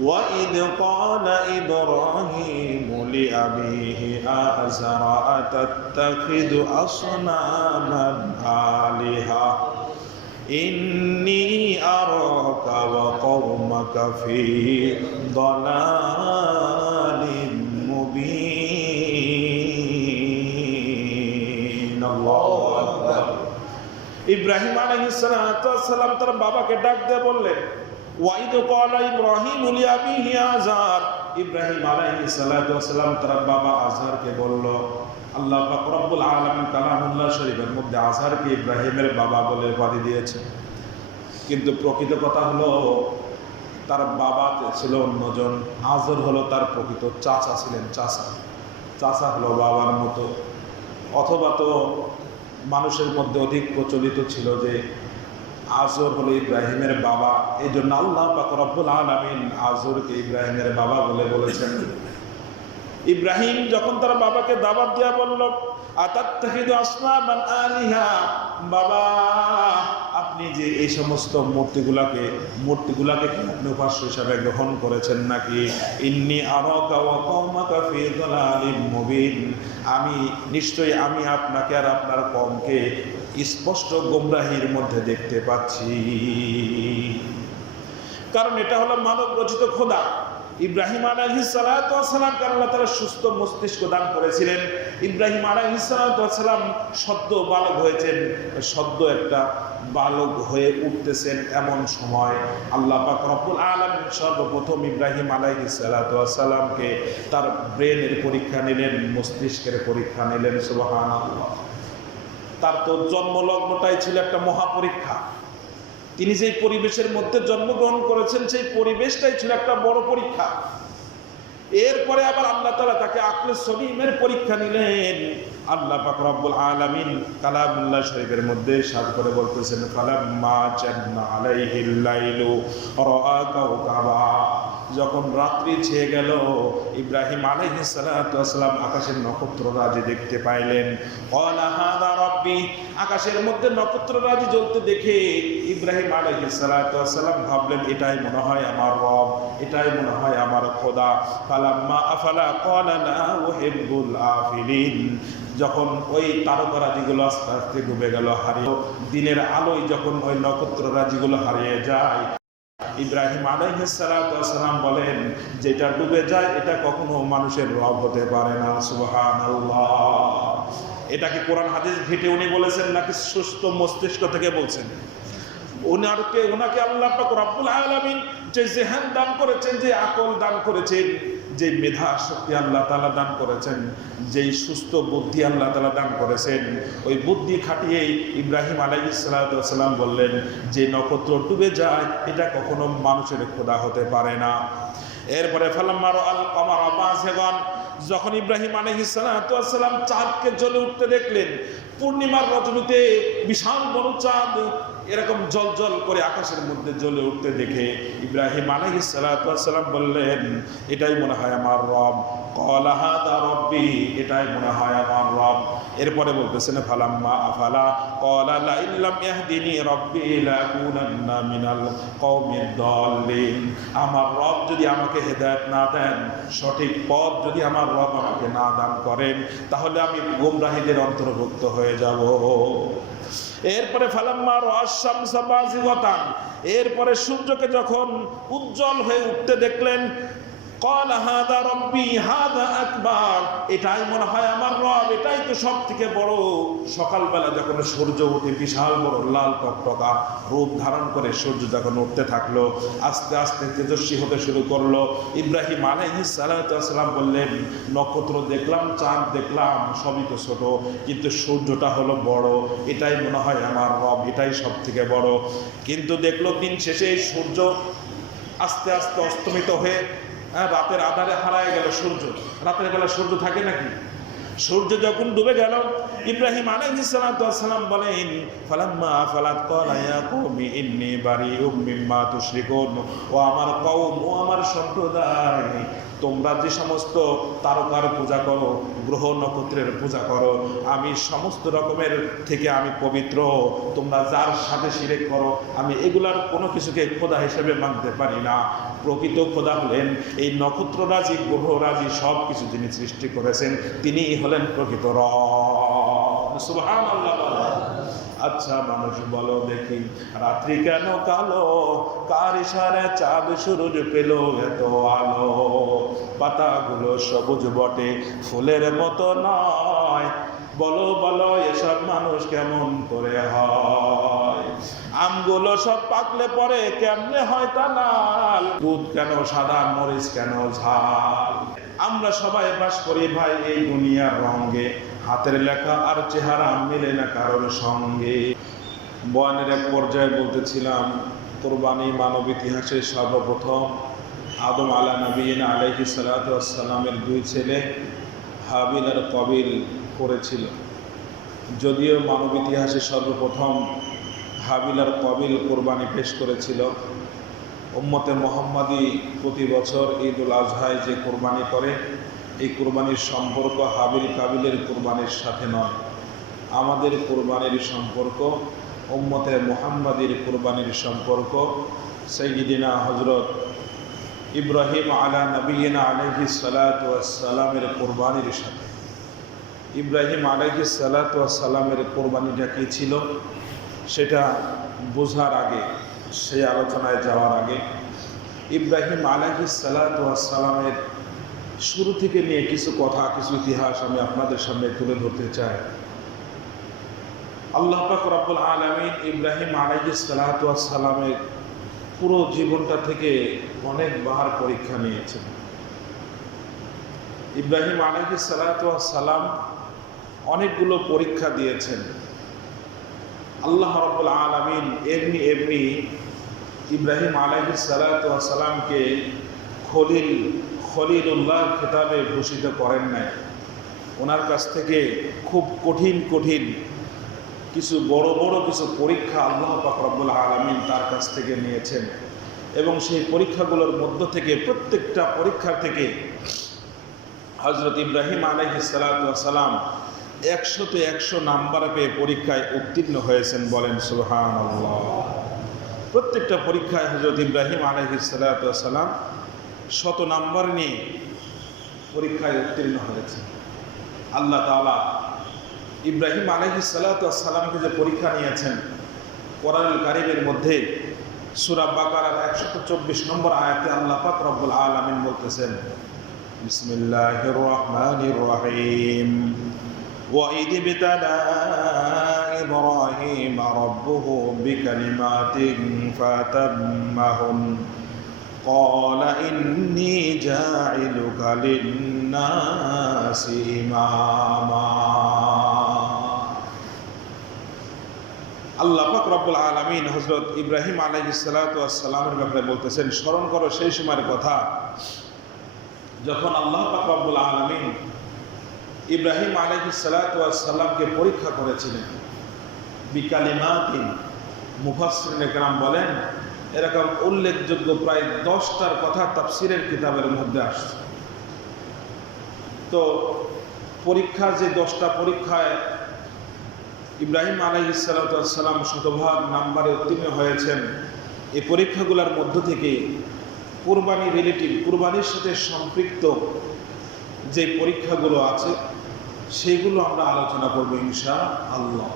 وإذ قال إبراهيم لأبيه آزر أتتخذ أصناما آلهة إني أراك وقومك في ضلال مبين الله أكبر ইব্রাহিম আলাইহিস সালাম তার বাবাকে ডাক দিয়ে বললেন ওয়াইদ ক্বালা ইব্রাহিম লিআবিহি আযার ইব্রাহিম আলাইহিস সালাম তার বাবা আযরকে বলল আল্লাহ পাক রব্বুল আলামিন কালামুল্লাহ শরীফের মধ্যে আযরকে ইব্রাহিমের বাবা বলে উপাধি দিয়েছেন কিন্তু প্রকৃত কথা হলো তার বাবা ছিল অন্যজন আযর হলো তার প্রকৃত চাচা ছিলেন চাচা হলো বাবার মতো অথবা তো মানুষের মধ্যে অধিক প্রচলিত ছিল যে আযর হলো ইব্রাহিমের বাবা এই জন্য আল্লাহ পাক রব্বুল আলামিন আযরকে ইব্রাহিমের বাবা বলে বলেছেন ইব্রাহিম যখন তার বাবাকে দাওয়াত দেয়া বলল আতাত্তাখিদু আসনামান আলিহা বাবা আপনি যে এই সমস্ত মূর্তিগুলাকে কি আপনি উপাস্য হিসাবে গ্রহণ করেছেন নাকি ইন্নী আরাকা ওয়া কওমাকা ফি যালালিম মুবিন আমি নিশ্চয়ই আমি আপনাকে আর আপনার কওমকে স্পষ্ট গোমরাহির মধ্যে দেখতে পাচ্ছি কারণ এটা হলো মানব রচিত খোদা ইব্রাহিম আলাইহিস সালাতু ওয়াস সালামকে আল্লাহ তাআলা সুস্থ মস্তিষ্ক দান করেছিলেন ইব্রাহিম আলাইহিস সালাতু ওয়াস সালাম সদ্য বালক হয়েছেন সদ্য একটা বালক হয়ে উঠতেছেন এমন সময় আল্লাহ পাক রব্বুল আলামিন সর্বপ্রথম ইব্রাহিম আলাইহিস সালাতু ওয়াস সালামকে তার ব্রেনের পরীক্ষা নিলেন মস্তিষ্কের পরীক্ষা নিলেন সুবহানাল্লাহ তার তো জন্মলগ্নটাই ছিল একটা মহা পরীক্ষা তিনি যেই পরিবেশের মধ্যে জন্মগ্রহণ করেছেন সেই পরিবেশটাই ছিল একটা বড় পরীক্ষা এরপরে আবার আল্লাহ তাআলা তাকে আকলে সলিমের পরীক্ষা নিলেন আল্লাহ পাক রব্বুল আলামিন কালামুল্লাহ শরীফের মধ্যে ইরশাদ করে বলতেছেন ফালাম্মা জান্না আলাইহিল লাইলু রাআ কাওকাবা যখন রাত্রি ছেয়ে গেল ইব্রাহিম আলাইহিস সালাতু ওয়াস সালাম আকাশের নক্ষত্ররাজি দেখতে পাইলেন ক্বালা হাযা রাব্বি আকাশের মধ্যে নক্ষত্ররাজি জ্বলতে দেখে ইব্রাহিম আলাইহিস সালাতু ওয়াস সালাম ভাবলেন এটাই মনে হয় আমার রব এটাই মনে হয় আমার খোদা ফালাম্মা আফালা ক্বালা লা উহিব্বুল আফিলিন যখন ওই তারকারাজিগুলো আস্তে আস্তে ডুবে গেল হারিয়ে দিনের আলোয় যখন ওই নক্ষত্ররাজিগুলো হারিয়ে যায় ইব্রাহিম আলাইহিস সালাতু ওয়াস সালাম বলেন যেটা ডুবে যায় এটা কখনো মানুষের রব হতে পারে না সুবহানাল্লাহ এটা কি কোরআন হাদিস ঘেটে উনি বলেছেন নাকি সুস্থ মস্তিষ্ক থেকে বলছেন ওনাকে আল্লাহ পাক রব্বুল আলামিন যে জেহান দান করেছেন যে আকল দান করেছেন যে মেধা শক্তি আল্লাহ তাআলা দান করেছেন যেই সুস্থ বুদ্ধি আল্লাহ তাআলা দান করেছেন ওই বুদ্ধি খাটিয়েই ইব্রাহিম আলাইহিস সালাতু ওয়াস সালাম বললেন যে নক্ষত্র ডুবে যায় এটা কখনো মানুষের খোদা হতে পারে না এরপরে ফালাম্মা রাআল কমারা বাযিগান যখন ইব্রাহিম আলাইহিস সালাতু ওয়াস সালাম চাঁদকে জ্বলে উঠতে দেখলেন পূর্ণিমার রজনীতে বিশাল বড় চাঁদ এরকম জল করে আকাশের মধ্যে জ্বলে উঠতে দেখে ইব্রাহিম আলাইহিস সালাতু ওয়াস সালাম বললেন এটাই মনে হয় আমার রব ক্বালা হাযা রাব্বি এটাই মনে হয় আমার রব এরপরে বলতেছেন ফালাম্মা আফালা ক্বালা লা ইল্লাম ইয়াহদিনি রাব্বি লাকুনান্না মিনাল কওমিদ দাল্লিন আমার রব যদি আমাকে হেদায়েত না দেন সঠিক পথ যদি আমার রব আমাকে না দান করেন তাহলে আমি গোমরাহীদের অন্তর্ভুক্ত হয়ে যাব এরপরে ফালাম্মা রাআশ শামসা বাযিগাতান এরপরে সূর্যকে যখন উজ্জ্বল হয়ে উঠতে দেখলেন ক্বালা হাযা রাব্বি হাযা আকবার এটাই মনে হয় আমার রব এটাই তো সবথেকে বড় সকালবেলা যখন সূর্য ওঠে বিশাল বড় লাল টকটকা রূপ ধারণ করে সূর্য যখন উঠতে থাকলো আস্তে আস্তে তেজস্বী হতে শুরু করলো ইব্রাহিম আলাইহিস সালাতু ওয়াস সালাম বললেন নক্ষত্র দেখলাম চাঁদ দেখলাম সবই তো ছোট কিন্তু সূর্যটা হলো বড় এটাই মনে হয় আমার রব এটাই সবথেকে বড় কিন্তু দেখলো দিন শেষে সূর্য আস্তে আস্তে অস্তমিত হয়ে রাতের আধারে হারায় গেল সূর্য রাতের বেলা সূর্য থাকে নাকি সূর্য যখন ডুবে গেল ইব্রাহিম আলাইহিস সালাতু ওয়াস সালাম বলেন, ফালাম্মা আফালাত ক্বালা ইয়া কওমি ইন্নী বারিউম মিম্মা তুশরিকুন, ও আমার কওম, ও আমার সম্প্রদায়, তোমরা যে সমস্ত তারকার পূজা করো, গ্রহ নক্ষত্রের পূজা করো, আমি সমস্ত রকমের থেকে আমি পবিত্র। তোমরা যার সাথে শিরক করো, আমি এগুলার কোনো কিছুকে খোদা হিসেবে মানতে পারি না। প্রকৃত খোদা হলেন এই নক্ষত্ররাজি, গ্রহরাজি সব কিছু যিনি সৃষ্টি করেছেন, তিনিই হলেন প্রকৃত রব। সুবহানাল্লাহ। আচ্ছা মানুষ বলো দেখি, রাত্রি কেন কালো, কার ইশারায় চাঁদ সূরজ পেল এত আলো? পাতাগুলো সবুজ বটে, ফুলের মতো নয়, বলো বলো এসব মানুষ কেমন করে হয়? আমগুলো সব পাকলে পরে কেমনে হয় তা লাল? দুধ কেন সাদা, মরিচ কেন ঝাল? আমরা সবাই বাস করি ভাই এই দুনিয়ার রঙে, হাতের লেখা আর চেহারা মিলে না কারোর সঙ্গে। বয়ানের এক পর্যায়ে বলতেছিলাম, কোরবানি মানব ইতিহাসে সর্বপ্রথম আদম আলা নবীনা আলাইহিস সালাতু ওয়াস সালামের দুই ছেলে হাবিল আর কাবিল করেছিল। যদিও মানব ইতিহাসে সর্বপ্রথম হাবিল আর কাবিল কোরবানি পেশ করেছিল, উম্মতে মুহাম্মাদি প্রতি বছর ঈদুল আজহায় যে কোরবানি করে, এই কোরবানির সম্পর্ক হাবিল কাবিলের কোরবানির সাথে নয়। আমাদের কোরবানির সম্পর্ক উম্মতে মুহাম্মাদির কোরবানির সম্পর্ক সাইয়্যিদিনা হযরত ইব্রাহিম আলা নবিয়িনা আলাইহিস সালাতু ওয়াস সালামের কোরবানির সাথে। ইব্রাহিম আলাইহিস সালাতু ওয়াস সালামের কোরবানিটা কী ছিল সেটা বোঝার আগে, সেই আলোচনায় যাওয়ার আগে ইব্রাহিম আলাইহিস সালাতু ওয়াস সালামের শুরু থেকে নিয়ে কিছু কথা, কিছু ইতিহাস আমি আপনাদের সামনে তুলে ধরতে চাই। আল্লাহ পাক রব্বুল আলামিন ইব্রাহিম আলাইহিস সালাতু ওয়াস সালামের পুরো জীবনটা থেকে অনেকবার পরীক্ষা নিয়েছেন। ইব্রাহিম আলাইহিস সালাতু ওয়াস সালাম অনেকগুলো পরীক্ষা দিয়েছেন। আল্লাহ রব্বুল আলামিন এমনি ইব্রাহিম আলাইহিস সালাতু ওয়াস সালামকে খলিলুল্লাহ খেতাবে ভূষিত করেন নাই। ওনার কাছ থেকে খুব কঠিন কিছু বড় কিছু পরীক্ষা আল্লাহ পাক রব্বুল আলামিন তার কাছ থেকে নিয়েছেন, এবং সেই পরীক্ষাগুলোর মধ্য থেকে প্রত্যেকটা পরীক্ষা থেকে হযরত ইব্রাহিম আলাইহিস সালাতু ওয়াস সালাম 100-তে 100 নাম্বার পেয়ে পরীক্ষায় উত্তীর্ণ হয়েছেন। বলেন সুবহানাল্লাহ। প্রত্যেকটা পরীক্ষায় হযরত ইব্রাহিম আলাইহিস সালাতু ওয়াস সালাম 100 নাম্বার নিয়ে পরীক্ষায় উত্তীর্ণ হয়েছেন। আল্লাহ তাআলা ইব্রাহিম আলাইহিস সালাতু ওয়াস সালামকে যে পরীক্ষা নিয়েছেন, কোরআনুল কারীমের মধ্যে সূরা বাকারার 124 নম্বর আয়াতে আল্লাহ পাক রব্বুল আলামিন বলতেছেন, বিসমিল্লাহির রহমানির রহিম, وَإِذِ ابْتَلَى إِبْرَاهِيمَ رَبُّهُ بِكَلِمَاتٍ فَأَتَمَّهُنَّ قَالَ إِنِّي جَاعِلُكَ لِلنَّاسِ إِمَامًا। আল্লাহ পাক রব্বুল আলামিন হযরত ইব্রাহিম আলাইহিস সালাতু ওয়াস সালামের ব্যাপারে বলতেছেন, স্মরণ করো সেই সময়ের কথা যখন আল্লাহ পাক রব্বুল আলামিন ইব্রাহিম আলাইহিস সালাতু ওয়াস সালামকে পরীক্ষা করেছিলেন। বিকালিমাতিন, মুফাসসিরিনে কেরাম বলেন এরকম উল্লেখযোগ্য প্রায় 10টার কথা তাফসীরের কিতাবের মধ্যে আসছে। তো পরীক্ষার যে 10টা পরীক্ষায় ইব্রাহিম আলাইহিস সালাতু ওয়াস সালাম শতভাগ নাম্বারে উত্তীর্ণ হয়েছেন, এই পরীক্ষাগুলোর মধ্য থেকে কুরবানি রিলেটিভ, কুরবানির সাথে সম্পৃক্ত যে পরীক্ষাগুলো আছে সেগুলো আমরা আলোচনা করব ইনশাআল্লাহ।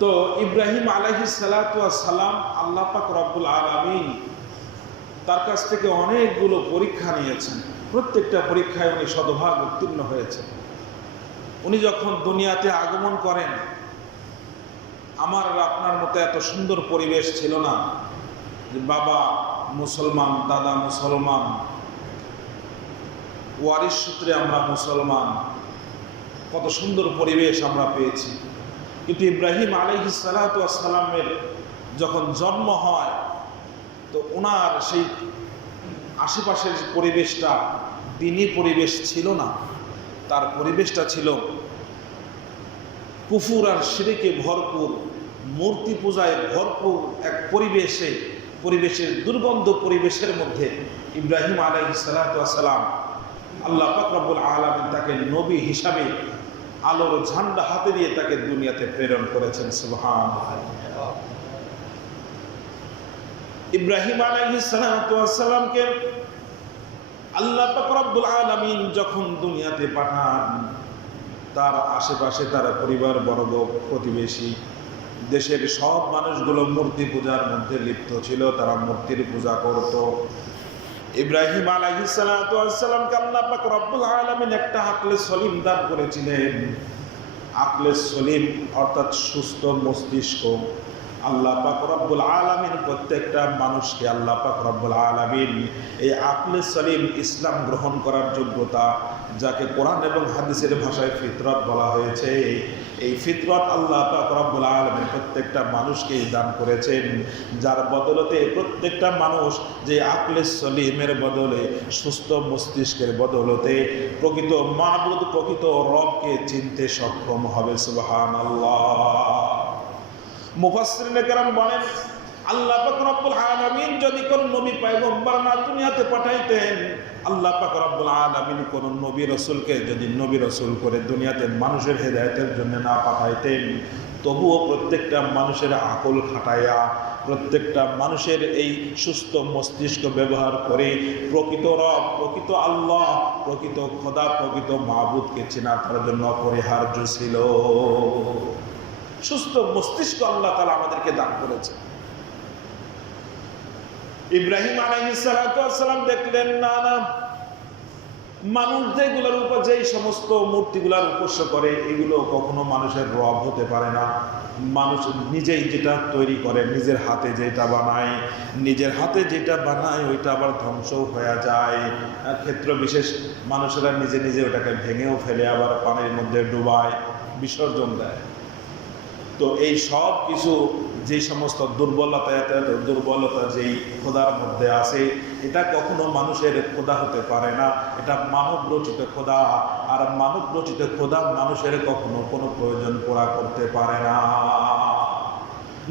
তো ইব্রাহিম আলাইহিস সালাতু ওয়াস সালাম আল্লাহ পাক রব্বুল আলামিন তার কাছ থেকে অনেকগুলো পরীক্ষা নিয়েছেন। প্রত্যেকটা পরীক্ষায় উনি শতভাগ উত্তীর্ণ হয়েছেন। উনি যখন দুনিয়াতে আগমন করেন, আমার আর আপনার মতো এত সুন্দর পরিবেশ ছিল না যে বাবা মুসলমান, দাদা মুসলমান, ওয়ারিশ সূত্রে আমরা মুসলমান, কত সুন্দর পরিবেশ আমরা পেয়েছি। কিন্তু ইব্রাহিম আলাইহিস সালাতু ওয়াস সালামের যখন জন্ম হয়, তো ওনার সেই আশেপাশের পরিবেশটা দ্বীনি পরিবেশ ছিল না। তার পরিবেশটা ছিল কুফুর আর শিরকে ভরপুর, মূর্তি পূজায় ভরপুর এক পরিবেশের দুর্গন্ধ পরিবেশের মধ্যে ইব্রাহিম আলাইহিস সালাতু ওয়াস সালাম, আল্লাহ পাক রব্বুল আলামিন তাকে নবী হিসাবে আলোর ঝান্ডা হাতে দিয়ে তাকে দুনিয়াতে প্রেরণ করেছেন। সুবহানাল্লাহ। ইব্রাহিম আলাইহিস সালাতু ওয়াস সালামকে আল্লাহ পাক রব্বুল আলামিন যখন দুনিয়াতে পাঠান, তার আশেপাশে তার পরিবার বর্গ, প্রতিবেশী, দেশের সব মানুষগুলো মূর্তি পূজার মধ্যে লিপ্ত ছিল, তারা মূর্তির পূজা করত। ইব্রাহিম আলাইহিস সালাতু ওয়াস সালামকে আল্লাহ পাক রব্বুল আলামিন একটা আকলে সলিম দান করেছিলেন। আকলে সলিম অর্থাৎ সুস্থ মস্তিষ্ক। আল্লাহ পাক রব্বুল আলামিন প্রত্যেকটা মানুষকে আল্লাহ পাক রব্বুল আলামিন এই আকলে সলিম, ইসলাম গ্রহণ করার যোগ্যতা, যাকে কোরআন এবং হাদিসের ভাষায় ফিতরত বলা হয়েছে, এই ফিতরত আল্লাহ পাক রব্বুল আলামিন প্রত্যেকটা মানুষকেই দান করেছেন, যার বদলতে প্রত্যেকটা মানুষ যে আকলে সলিমের বদলে, সুস্থ মস্তিষ্কের বদলতে প্রকৃত মাবুদ, প্রকৃত রবকে চিনতে সক্ষম হবে। সুবহানাল্লাহ। মুফাসসিরিনে কেরাম বলেন, আল্লাহ পাক রব্বুল আলামিন যদি কোন নবী পয়গম্বর না দুনিয়াতে পাঠাইতেন, আল্লাহ পাক রব্বুল আলামিন কোন নবী রাসূলকে যদি নবী রাসূল করে দুনিয়াতে মানুষের হেদায়েতের জন্য না পাঠাইতেন, তবুও প্রত্যেকটা মানুষের আকল খাটাইয়া, প্রত্যেকটা মানুষের এই সুস্থ মস্তিষ্ক ব্যবহার করে প্রকৃত রব, প্রকৃত আল্লাহ, প্রকৃত খোদা, প্রকৃত মাবুদকে চেনা তার জন্য অপরিহার্য ছিল। সুস্থ মস্তিষ্ক আল্লাহ তাআলা আমাদেরকে দান করেছে। ইব্রাহিম আলাইহিস সালাতু ওয়াস সালাম দেখলেন, না মানুষ যেগুলোর উপর যেই সমস্ত মূর্তিগুলার উপাস্য করে, এগুলো কখনো মানুষের রব হতে পারে না। মানুষ নিজেই যেটা তৈরি করে, নিজের হাতে যেটা বানায়, নিজের হাতে যেটা বানায় ওইটা আবার ধ্বংসও হয়ে যায়। ক্ষেত্র বিশেষ মানুষেরা নিজে নিজে ওটাকে ভেঙেও ফেলে, আবার পানির মধ্যে ডুবায়, বিসর্জন দেয়। তো এই সব কিছু যে সমস্ত দুর্বলতা যেই খোদার মধ্যে আছে, এটা কখনো মানুষের খোদা হতে পারে না, এটা মানব রচিত খোদা। আর মানব রচিত খোদা মানুষের কখনো কোনো প্রয়োজন পুরা করতে পারে না,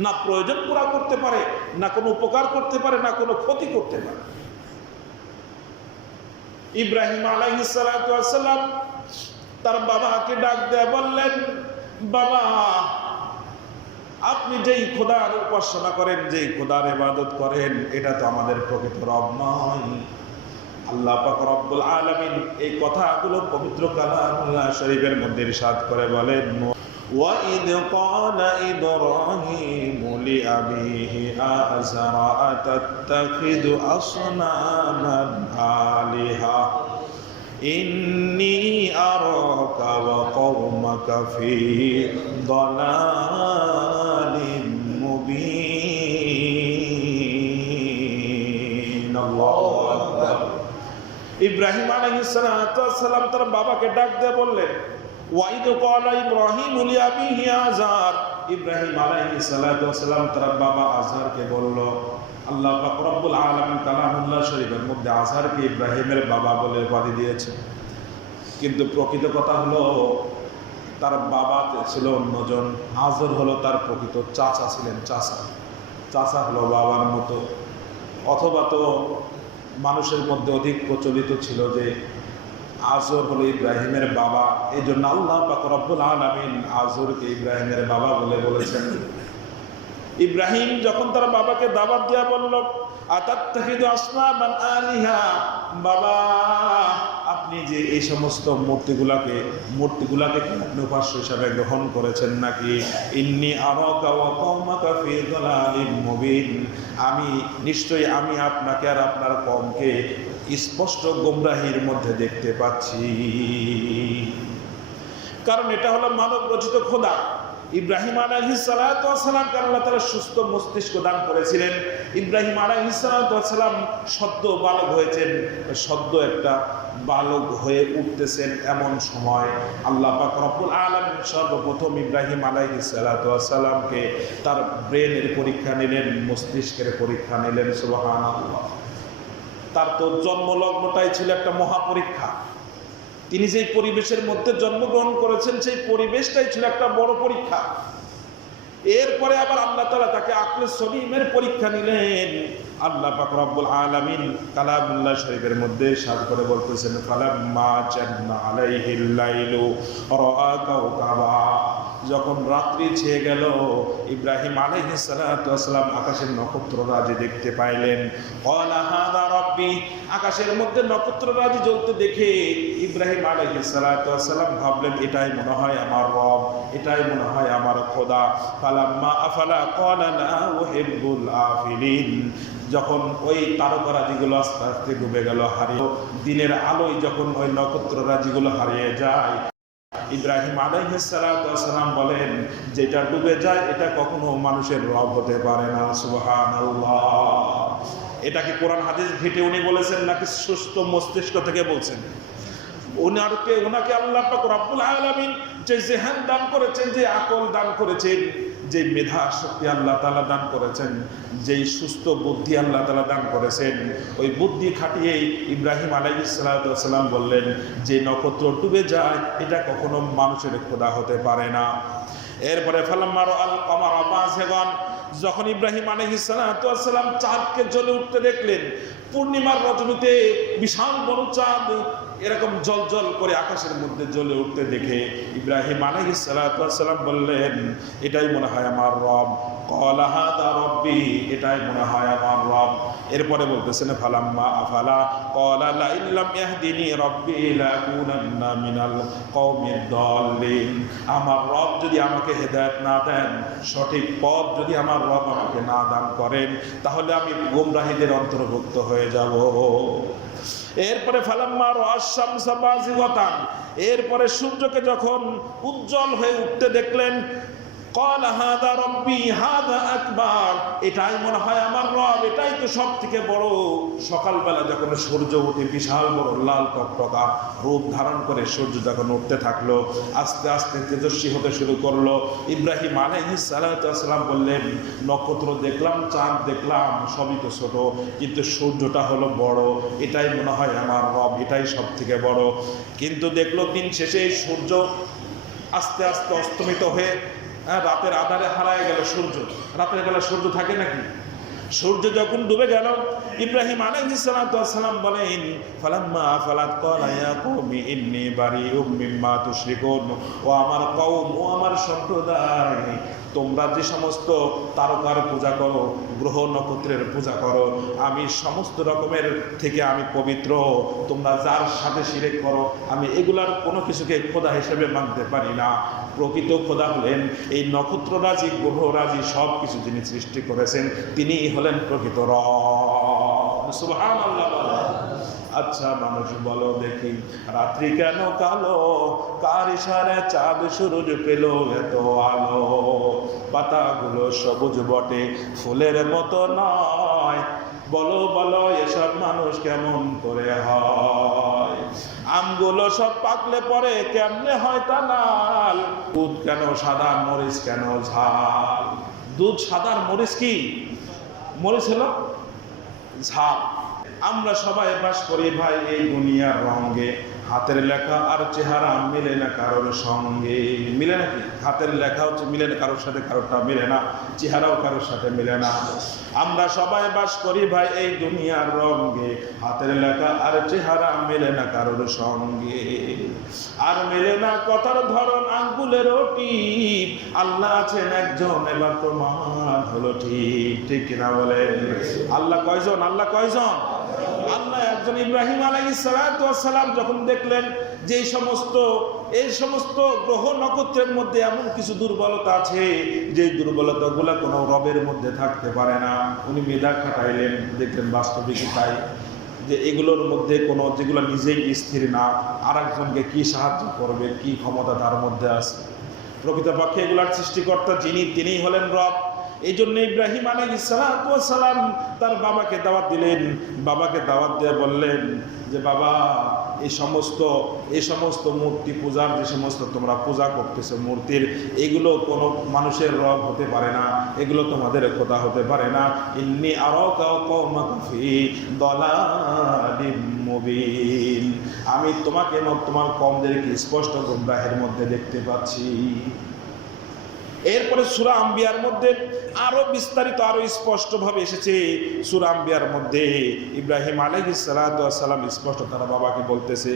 না প্রয়োজন পুরা করতে পারে, না কোনো উপকার করতে পারে, না কোনো ক্ষতি করতে পারে। ইব্রাহিম আলাইহিস সালাতু ওয়াস সালাম তার বাবাকে ডাক দিয়ে বললেন, বাবা, আপনি যেই খোদার উপাসনা করেন, যেই খোদার ইবাদত করেন, এটা তো আমাদের প্রকৃত রব নয়। আল্লাহ পাক রব্বুল আলামিন এই কথাগুলো পবিত্র কালামুল্লাহ শরীফের মধ্যে ইরশাদ করে বলেন, وَإِذْ قَالَ إِبْرَاهِيمُ لِأَبِيهِ آزَرَ أَتَتَّخِذُ أَصْنَامًا آلِهَةً إِنِّي أَرَاكَ وَقَوْمَكَ فِي ضَلَالٍ مُبِينٍ। আল্লাহু আকবার। ইব্রাহিম আলাইহিস সালাতু ওয়াস সালাম তার বাবাকে ডাক দিয়ে বললেন, ওয়াইদ ক্বালা ইব্রাহিম লিআবিহি আযার। ইব্রাহিম আলাইহিস সালাতু ওয়াস সালাম তার বাবা আযহারকে বলল, আল্লাহ পাক রব্বুল আলামিন কালামুল্লাহ শরীফের মধ্যে আযহারকে ইব্রাহিমের বাবা বলে উপাধি দিয়েছে, কিন্তু প্রকৃত কথা হলো তার বাবা ছিল অন্যজন। আযর হলো তার প্রকৃত চাচা ছিলেন, চাচা হলো বাবার মতো। অথবা তো মানুষের মধ্যে অধিক প্রচলিত ছিল যে আযর হলো ইব্রাহিমের বাবা, এই জন্য আল্লাহ পাক রব্বুল আলামিন আযরকে ইব্রাহিমের বাবা বলে বলেছেন। ইব্রাহিম যখন তার বাবাকে দাওয়াত দেয়া বলল, আতাত্তাখিযু আসনামান আলিহা, বাবা আপনি যে এই সমস্ত মূর্তিগুলাকে আপনি উপাস্য হিসাবে গ্রহণ করেছেন নাকি? ইন্নী আরাকা ওয়া কওমাকা ফি যালালিম মুবিন, নিশ্চয়ই আমি আপনাকে আর আপনার কওমকে স্পষ্ট গোমরাহির মধ্যে দেখতে পাচ্ছি। কারণ এটা হলো মানব রচিত খোদা। ইব্রাহিম আলাইহিস সালাতু ওয়াস সালামকে আল্লাহ তাআলা সুস্থ মস্তিষ্ক দান করেছিলেন। ইব্রাহিম আলাইহিস সালাতু ওয়াস সালাম সদ্য বালক হয়েছেন, সদ্য একটা বালক হয়ে উঠতেছেন এমন সময় আল্লাহ পাক রব্বুল আলামিন সর্বপ্রথম ইব্রাহিম আলাইহিস সালাতু ওয়াস সালামকে তার ব্রেনের পরীক্ষা নিলেন, মস্তিষ্কের পরীক্ষা নিলেন। সুবহানাল্লাহ। তার তো জন্মলগ্নটাই ছিল একটা মহাপরীক্ষা। তিনি যেই পরিবেশের মধ্যে জন্মগ্রহণ করেছেন সেই পরিবেশটাই ছিল একটা বড় পরীক্ষা। এরপরে আবার আল্লাহ তাআলা তাকে আকলে সলিমের পরীক্ষা নিলেন। আল্লাহ পাক রব্বুল আলামিন কালামুল্লাহ শরীফের মধ্যে সাদ করে বলতেছেন, ফালাম্মা জান্না আলাইহিল লাইলু রাআ কাওকাবা, যখন রাত্রি ছেয়ে গেল ইব্রাহিম আলাইহিস সালাতু ওয়াস সালাম আকাশের নক্ষত্ররাজি দেখতে পাইলেন। ক্বালা হাযা রাব্বি, আকাশের মধ্যে নক্ষত্ররাজি জ্বলতে দেখে ইব্রাহিম আলাইহিস সালাতু ওয়াস সালাম ভাবলেন, এটাই মনে হয় আমার রব, এটাই মনে হয় আমার খোদা। ফালাম্মা আফালা ক্বালা লা উহিব্বুল আফিলিন, যখন ওই তারকারাজিগুলো আস্তে আস্তে ডুবে গেল, হারিয়ে দিনের আলোয় যখন ওই নক্ষত্ররাজিগুলো হারিয়ে যায়, ইব্রাহিম আলাইহিস সালাতু ওয়াস সালাম বলেন, যেটা ডুবে যায় এটা কখনো মানুষের রব হতে পারে না। সুবহানাল্লাহ। এটা কি কোরআন হাদিস ঘেটে উনি বলেছেন নাকি সুস্থ মস্তিষ্ক থেকে বলছেন? ওনাকে আল্লাহ পাক রব্বুল আলামিন যে জেহান দান করেছেন, যে আকল দান করেছেন, যে মেধা শক্তি আল্লাহ তাআলা দান করেছেন, যেই সুস্থ বুদ্ধি আল্লাহ তাআলা দান করেছেন, ওই বুদ্ধি খাটিয়েই ইব্রাহিম আলাইহিস সালাতু ওয়াস সালাম বললেন যে নক্ষত্র ডুবে যায় এটা কখনো মানুষের খোদা হতে পারে না। এরপরে ফালাম্মা রাআল কমারা বাযিগান, যখন ইব্রাহিম আলাইহিস সালাতু ওয়াস সালাম চাঁদকে জ্বলে উঠতে দেখলেন, পূর্ণিমার রজনীতে বিশাল বড় চাঁদ এরকম জল জল করে আকাশের মধ্যে জ্বলে উঠতে দেখে ইব্রাহিম আলাইহিস সালাতু ওয়াস সালাম বললেন, এটাই মনে হয় আমার রব। ক্বালা হাযা রাব্বি, এটাই মনে হয় আমার রব। এরপরে বলতেছেন ফালাম্মা আফালা ক্বালা লা ইল্লাম ইয়াহদিনি রাব্বি লাকুনান্না মিনাল কওমিদ দাল্লিন, আমার রব যদি আমাকে হেদায়েত না দেন, সঠিক পথ যদি আমার রব আমাকে না দান করেন, তাহলে আমি গোমরাহীদের অন্তর্ভুক্ত হয়ে যাব। এরপরে ফালাম্মা রাআশ শামসা বাযিগাতান, এরপরে সূর্যকে যখন উজ্জ্বল হয়ে উঠতে দেখলেন, ক্বালা হাযা রাব্বি হাযা আকবার, এটাই মনে হয় আমার রব, এটাই তো সব থেকে বড়। সকালবেলা যখন সূর্য উঠে বিশাল বড় লাল টকটকা রূপ ধারণ করে সূর্য যখন উঠতে থাকলো, আস্তে আস্তে তেজস্বী হতে শুরু করলো, ইব্রাহিম আলাইহিস সালাতু ওয়াস সালাম বললেন, নক্ষত্র দেখলাম, চাঁদ দেখলাম, সবই তো ছোট, কিন্তু সূর্যটা হলো বড়, এটাই মনে হয় আমার রব, এটাই সব থেকে বড়। কিন্তু দেখলো দিন শেষে সূর্য আস্তে আস্তে অস্তমিত হয়ে রাতের আধারে হারায় গেল সূর্য। রাতের বেলা সূর্য থাকে নাকি? সূর্য যখন ডুবে গেল, ইব্রাহিম আলাইহিস সালাতু ওয়াস সালাম বলেন, ফালাম্মা আফালাত ক্বালা ইয়া কওমি ইন্নী বারিউম মিম্মা তুশরিকুন, ও আমার কওম, ও আমার সম্প্রদায়, তোমরা যে সমস্ত তারকার পূজা করো, গ্রহ নক্ষত্রের পূজা করো, আমি সমস্ত রকমের থেকে আমি পবিত্র। তোমরা যার সাথে শিরক করো, আমি এগুলার কোনো কিছুকে খোদা হিসেবে মানতে পারি না। প্রকৃত খোদা হলেন এই নক্ষত্ররাজি, গ্রহরাজি, সব কিছু যিনি সৃষ্টি করেছেন, তিনিই হলেন প্রকৃত রব। সুবহানাল্লাহ। আচ্ছা মানুষ বলো দেখি, রাত্রি কেন কালো, কার ইশারায় চাঁদ সূরজ পেল এত আলো, পাতাগুলো সবুজ বটে ফুলের মতো নয়, বলো বলো এসব মানুষ কেমন করে হয়, আমগুলো সব পাকলে পরে কেমনে হয় তা লাল, দুধ কেন সাদা, মরিচ কেন ঝাল। দুধ সাদা, মরিচ কি? মরিচ হলো ঝাল। আমরা সবাই বাস করি ভাই এই দুনিয়ার রঙে, হাতের লেখা আর চেহারা মিলে না কারোর সঙ্গে। মিলে নাকি? হাতের লেখা হচ্ছে মিলে না কারোর সাথে, কারোরটা মিলে না, চেহারাও কারোর সাথে মিলে না। আমরা সবাই বাস করি ভাই এই দুনিয়ার রঙে, হাতের লেখা আর চেহারা মিলে না কারোর সঙ্গে, আর মিলে না কথার ধরন, আঙ্গুলেরও টিপ। আল্লাহ আছেন একজন, এবার প্রমাণ হলো ঠিক, ঠিক কিনা বলেন? আল্লাহ কয়জন? আল্লাহ কয়জন? আল্লাহ একজন। ইব্রাহিম আলাইহিস সালাতু ওয়াস সালাম যখন দেখলেন যে এই সমস্ত গ্রহ নক্ষত্রের মধ্যে এমন কিছু দুর্বলতা আছে, যে দুর্বলতাগুলো কোনো রবের মধ্যে থাকতে পারে না, উনি মেধা খাটাইলেন, দেখলেন বাস্তবিকই তাই, যে এগুলোর মধ্যে কোনো, যেগুলো নিজেই স্থির না, আর একজনকে কি সাহায্য করবে, কি ক্ষমতা তার মধ্যে আছে। প্রকৃতপক্ষে এগুলার সৃষ্টিকর্তা যিনি, তিনিই হলেন রব। এই জন্য ইব্রাহিম আলাইহিস সালাতু ওয়াস সালাম তার বাবাকে দাওয়াত দিলেন। বাবাকে দাওয়াত দিয়ে বললেন যে বাবা, এই সমস্ত মূর্তি পূজার যে সমস্ত তোমরা পূজা করতেছো মূর্তির, এগুলো কোনো মানুষের রব হতে পারে না, এগুলো তোমাদের খোদা হতে পারে না। ইন্নী আরাকা কওমাকা ফি দালালিম মুবিন, আমি তোমাকে এবং তোমার কওমদেরকে স্পষ্ট গুমরাহের মধ্যে দেখতে পাচ্ছি। এরপরে সূরা আম্বিয়ার মধ্যে আরো বিস্তারিত আরো স্পষ্টভাবে এসেছে। সূরা আম্বিয়ার মধ্যে ইব্রাহিম আলাইহিস সালাতু ওয়াস সালাম স্পষ্ট তার বাবাকে বলতেছে,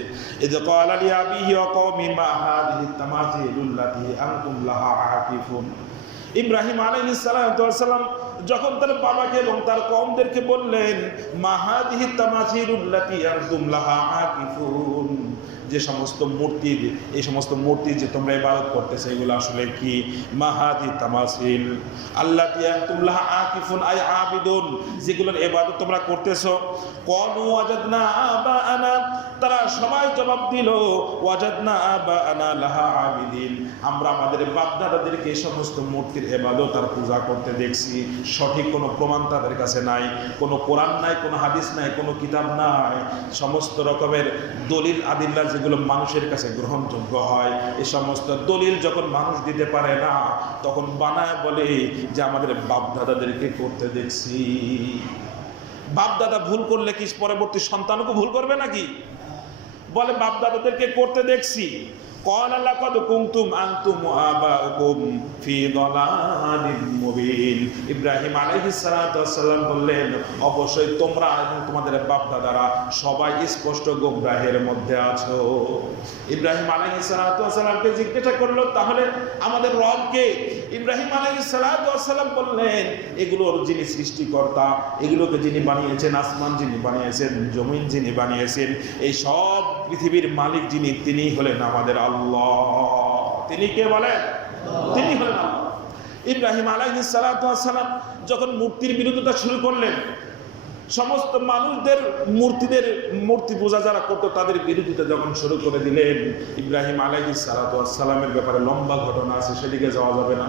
ইয ক্বালা লি আবিহি ওয়া কওমি মা হাযিহি তামাসিলুল্লাতী আনতুম লাহা আকিফুন। ইব্রাহিম আলাইহিস সালাতু ওয়াস সালাম যখন তার বাবাকে এবং তার কওমদেরকে বললেন, মা হাযিহি তামাসিলুল্লাতী আনতুম লাহা আকিফুন, যে সমস্ত মূর্তি, এই সমস্ত মূর্তি যে তোমরা ইবাদত করতেছো এগুলো আসলে কি? মাহাদি তামাসিল আল্লাতী আনতুম লাহা আকিফুন আই আবিদুন, যেগুলোর ইবাদত তোমরা করতেছো। ক্বালু ওয়াজাদনা আবাআনা, তারা সবাই জবাব দিল, ওয়াজাদনা আবাআনা লাহা আবিদিন, আমরা আমাদের বাপ দাদাদেরকে এই সমস্ত মূর্তির ইবাদত আর পূজা করতে দেখছি। সঠিক কোনো প্রমাণ তাদের কাছে নাই, কোনো কোরআন নাই, কোনো হাদিস নাই, কোনো কিতাব নাই। সমস্ত রকমের দলিল আদিল্লা যেগুলো মানুষের কাছে গ্রহণযোগ্য হয়, এই সমস্ত দলিল যখন মানুষ দিতে পারে না, তখন বানায় বলে যে আমাদের বাপ দাদাদেরকে করতে দেখছি। বাপ দাদা ভুল করলে কি পরবর্তী সন্তানকে ভুল করবে নাকি? বলে বাপ দাদাদেরকে করতে দেখছি। قال لقد كنتم أنتم وآباؤكم في ضلال مبين, ইব্রাহিম আলাইহিস সালাতু ওয়াস সালাম বললেন, অবশ্যই তোমরা এবং তোমাদের বাপ দাদারা সবাই স্পষ্ট গোমরাহের মধ্যে আছো। ইব্রাহিম আলাইহিস সালাতু ওয়াস সালামকে জিজ্ঞাসা করলো, তাহলে আমাদের রব কে? ইব্রাহিম আলাইহিস সালাতু ওয়াস সালাম বললেন, এগুলোর যিনি সৃষ্টিকর্তা, এগুলোকে যিনি বানিয়েছেন, আসমান যিনি বানিয়েছেন, জমিন যিনি বানিয়েছেন, এই সব পৃথিবীর মালিক যিনি, তিনি হলেন আমাদের আল্লাহ। তিনি কে বলেন? তিনি হলেন আল্লাহ। ইব্রাহিম আলাইহিস সালাতু ওয়াস সালাম যখন মূর্তির বিরোধিতা শুরু করলেন, সমস্ত মানুষদের মূর্তি পূজা যারা করতো তাদের বিরোধিতা যখন শুরু করে দিলেন, ইব্রাহিম আলাইহিস সালাতু ওয়াস সালামের ব্যাপারে লম্বা ঘটনা আছে, সেদিকে যাওয়া যাবে না।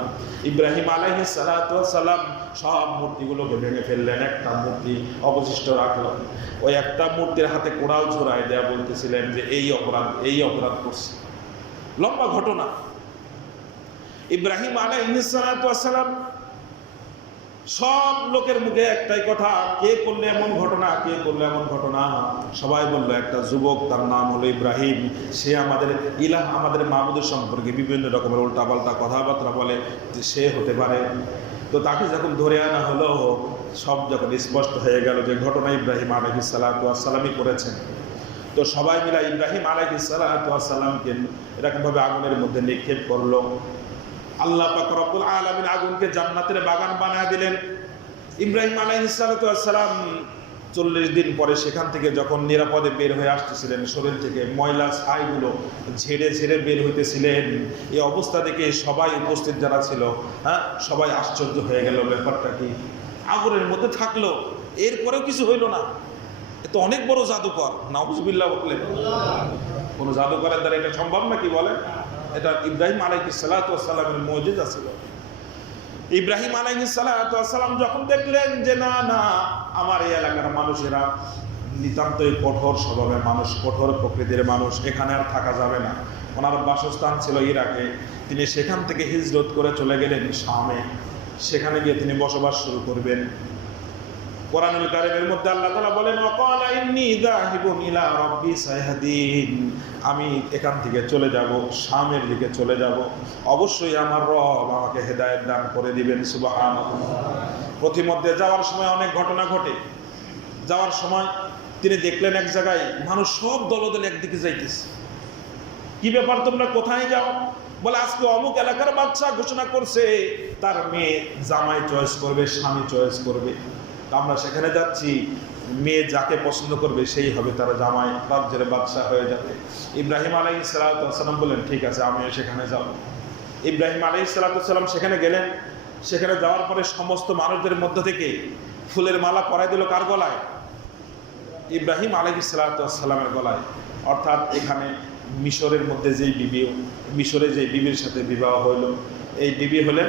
ইব্রাহিম আলাইহিস সালাতু ওয়াস সালাম সব মূর্তিগুলোকে ভেঙে ফেললেন, একটা মূর্তি অবশিষ্ট রাখলেন। ওই একটা মূর্তির হাতে কোড়াল ঝোড়ায় দেয়া বলতেছিলেন যে এই অপরাধ করছে। লম্বা ঘটনা। ইব্রাহিম আলাইহিস সালাতু ওয়াস সালাম সব লোকের মুখে একটাই কথা, কে করলে এমন ঘটনা, কে করলে এমন ঘটনা? সবাই বললো একটা যুবক, তার নাম হলো ইব্রাহিম, সে আমাদের ইলাহ, আমাদের মাবুদের সম্পর্কে বিভিন্ন রকমের উল্টাপাল্টা কথাবার্তা বলে, যে সে হতে পারে। তো তাকে যখন ধরে আনা হলো, সব যখন স্পষ্ট হয়ে গেল যে ঘটনা ইব্রাহিম আলাইহিস সালাতু ওয়াস সালামই করেছেন, তো সবাই মিলে ইব্রাহিম আলাইহিস সালাতু ওয়াস সালামকে এরকমভাবে আগুনের মধ্যে নিক্ষেপ করলো। আল্লাহ পাক রব্বুল আলামিন আগুনকে জান্নাতের বাগান বানায় দিলেন। ইব্রাহিম আলাইহিস সালাতু ওয়াস সালাম 40 দিন পরে সেখান থেকে যখন নিরাপদে বের হয়ে আসতেছিলেন, শরীর থেকে ময়লা ছাইগুলো ঝেড়ে ঝেড়ে বের হইতেছিলেন, এই অবস্থা দেখে সবাই উপস্থিত যারা ছিল, সবাই আশ্চর্য হয়ে গেল, ব্যাপারটা কি? আগুনের মধ্যে থাকলো, এরপরেও কিছু হইল না। এ তো অনেক বড় জাদুকর, নাউজুবিল্লাহ বললেন। কোনো জাদুকরের দ্বারা এটা সম্ভব নাকি বলেন? এটা ইব্রাহিম আলাইহিস সালাতু ওয়াস সালামের মুজিজা ছিল। ইব্রাহিম আলাইহিস সালাতু ওয়াস সালাম যখন দেখলেন যে না না, আমার এই এলাকার মানুষেরা নিতান্তই কঠোর স্বভাবের মানুষ, কঠোর প্রকৃতির মানুষ, এখানে আর থাকা যাবে না। ওনার বাসস্থান ছিল ইরাকে, তিনি সেখান থেকে হিজরত করে চলে গেলেন শামে, সেখানে গিয়ে তিনি বসবাস শুরু করবেন। কোরআনুল কারীমের মধ্যে আল্লাহ তাআলা বলেন, ওয়াকালা ইন্নী যাহিবুন ইলা রাব্বি সায়াহদিন, আমি এখান থেকে চলে যাব, শামের দিকে চলে যাব, অবশ্যই আমার রব আমাকে হেদায়েত দান করে দিবেন। সুবহানাল্লাহ। প্রতিমধ্যে যাওয়ার সময় অনেক ঘটনা ঘটে। যাওয়ার সময় তিনি দেখলেন এক জায়গায় মানুষ সব দলদল একদিকে যাইতেছে। কি ব্যাপার, তোমরা কোথায় যাও? বলে আজকে অমুক এলাকার বাদশা ঘোষণা করছে তার মেয়ে জামাই চয়েস করবে, স্বামী চয়েস করবে, আমরা সেখানে যাচ্ছি, মেয়ে যাকে পছন্দ করবে সেই হবে তারা জামাই, রাজ্যের বাদশা হয়ে যাবে। ইব্রাহিম আলাইহিস সালাতু ওয়াস সালাম বললেন, ঠিক আছে, আমিও সেখানে যাব। ইব্রাহিম আলাইহিস সালাতু ওয়াস সালাম সেখানে গেলেন। সেখানে যাওয়ার পরে সমস্ত মানুষদের মধ্য থেকে ফুলের মালা পরাই দিল কার গলায়? ইব্রাহিম আলাইহিস সালাতু ওয়াস সালামের গলায়। অর্থাৎ এখানে মিশরের মধ্যে যেই বিবি, মিশরে যে বিবির সাথে বিবাহ হইল, এই বিবি হলেন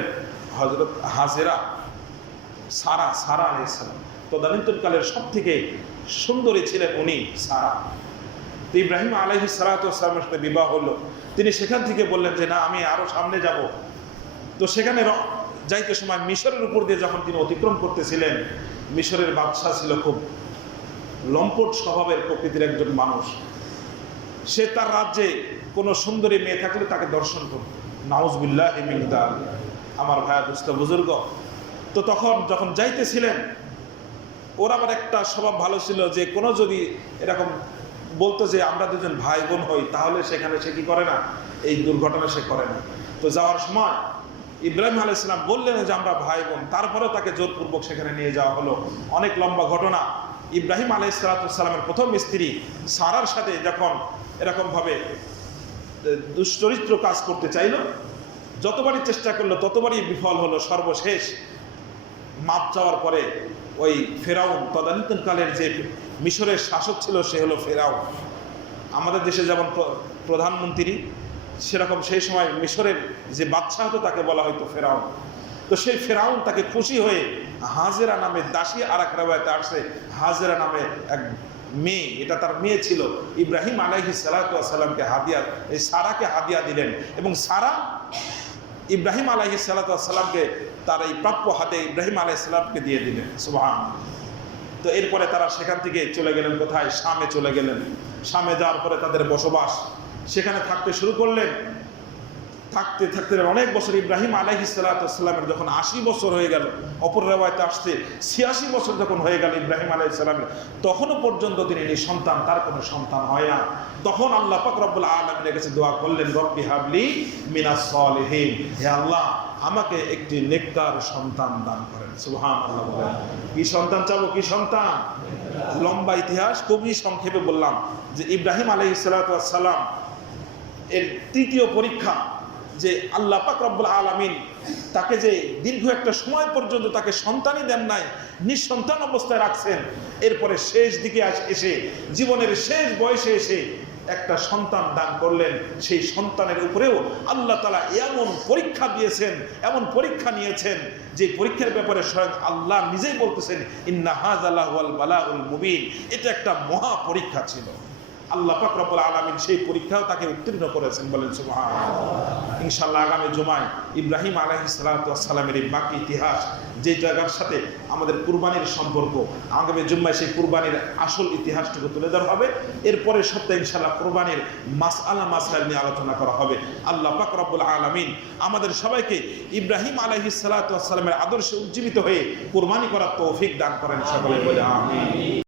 হযরত হাজেরা, সারা আলাইহিস সালাম। তদানীন্তনকালের সব থেকে সুন্দরী ছিলেন উনি, সারা। তো ইব্রাহিম আলাইহিস সালাতু ওয়াস সালামের সাথে বিবাহ হলো। তিনি সেখান থেকে বললেন যে না, আমি আরো সামনে যাব। তো সেখানে যাইতে সময় মিশরের উপর দিয়ে যখন তিনি অতিক্রম করতেছিলেন, মিশরের বাদশাহ ছিল খুব লম্পট স্বভাবের প্রকৃতির একজন মানুষ। সে তার রাজ্যে কোনো সুন্দরী মেয়ে থাকলে তাকে দর্শন করত। নাউজুবিল্লাহি মিন যালিক। আমার ভাইয়া দুস্থ বুজুর্গ, তো তখন যখন যাইতেছিলেন, ওর আবার একটা স্বভাব ভালো ছিল যে কোনো যদি এরকম বলতো যে আমরা দুজন ভাই বোন হই, তাহলে সেখানে সে কি করে না, এই দুর্ঘটনা সে করে না। তো যাওয়ার সময় ইব্রাহিম আলাইহিস সালাম বললেন যে আমরা ভাই বোন, তারপরেও তাকে জোরপূর্বক সেখানে নিয়ে যাওয়া হলো। অনেক লম্বা ঘটনা। ইব্রাহিম আলাইহিস সালামের প্রথম স্ত্রী সারার সাথে যখন এরকমভাবে দুশ্চরিত্র কাজ করতে চাইল, যতবারই চেষ্টা করলো ততবারই বিফল হলো। সর্বশেষ মাপ চাওয়ার পরে ওই ফেরাউন, তদানীন্তনকালের যে মিশরের শাসক ছিল সে হলো ফেরাউন। আমাদের দেশে যেমন প্রধানমন্ত্রী, সেরকম সেই সময় মিশরের যে বাদশাহ হতো তাকে বলা হয়তো ফেরাউন। তো সেই ফেরাউন তাকে খুশি হয়ে হাজেরা নামে দাসী, আর এক রাওয়ায়াতে আসছে হাজেরা নামে এক মেয়ে, এটা তার মেয়ে ছিল, ইব্রাহিম আলাইহিস সালাতু ওয়াস সালামকে হাদিয়া, এই সারাকে হাদিয়া দিলেন। এবং সারা ইব্রাহিম আলাইহিস সালাতু ওয়াস সালামকে তার এই প্রাপ্য হাতে ইব্রাহিম আলাইহিস সালামকে দিয়ে দিলেন। সুবহানাল্লাহ। তো এরপরে তারা সেখান থেকে চলে গেলেন কোথায়, শামে চলে গেলেন। শামে যাওয়ার পরে তাদের বসবাস, সেখানে থাকতে শুরু করলেন। থাকতে থাকতে অনেক বছর, ইব্রাহিম আলাইহিস সালাতু ওয়াস সালামের যখন 80 বছর হয়ে গেল, অপর রিওয়ায়াতে আসছে 86 বছর যখন হয়ে গেল ইব্রাহিম আলাইহিস সালামের, তখনও পর্যন্ত তিনি নিঃসন্তান, তার কোনো সন্তান হয় না। তখন আল্লাহ পাক রব্বুল আলামিনের কাছে দোয়া করলেন, রব্বি হাবলি মিনাস সালিহিন, হে আল্লাহ আমাকে একটি নেককার সন্তান দান করেন। সুবহানাল্লাহ। বলেন কি সন্তান চাবো, কি সন্তান? লম্বা ইতিহাস, খুবই সংক্ষেপে বললাম যে ইব্রাহিম আলাইহিস সালাতু ওয়াস সালাম এর তৃতীয় পরীক্ষা, যে আল্লাহ পাক রব্বুল আলামিন তাকে যে দীর্ঘ একটা সময় পর্যন্ত তাকে সন্তানই দেন নাই, নিঃসন্তান অবস্থায় রাখছেন। এরপরে শেষ দিকে এসে, জীবনের শেষ বয়সে এসে একটা সন্তান দান করলেন। সেই সন্তানের উপরেও আল্লাহ তাআলা এমন পরীক্ষা দিয়েছেন, এমন পরীক্ষা নিয়েছেন, যে পরীক্ষার ব্যাপারে স্বয়ং আল্লাহ নিজেই বলতেছেন, ইন্না হাযা লাহুল বালাউল মুবিন, এটা একটা মহা পরীক্ষা ছিল। আল্লাহ পাক রব্বুল আলামিন সেই পরীক্ষাও তাকে উত্তীর্ণ করেছেন, বলেন সুবহানাল্লাহ। ইনশাআল্লাহ আগামী জুমায় ইব্রাহিম আলাইহিস সালাতু ওয়াস সালামের এই বাকি ইতিহাস, যে জায়গার সাথে আমাদের কুরবানির সম্পর্ক, আগামী জুমায় সেই কুরবানির আসল ইতিহাসটুকু তুলে ধরা হবে। এরপরে সপ্তাহে ইনশাআল্লাহ কুরবানির মাসআলা নিয়ে আলোচনা করা হবে। আল্লাহ পাক রব্বুল আলামিন আমাদের সবাইকে ইব্রাহিম আলাইহিস সালাতু ওয়াস সালামের আদর্শে উজ্জীবিত হয়ে কুরবানি করার তৌফিক দান করেন। সকলে বলে আমিন।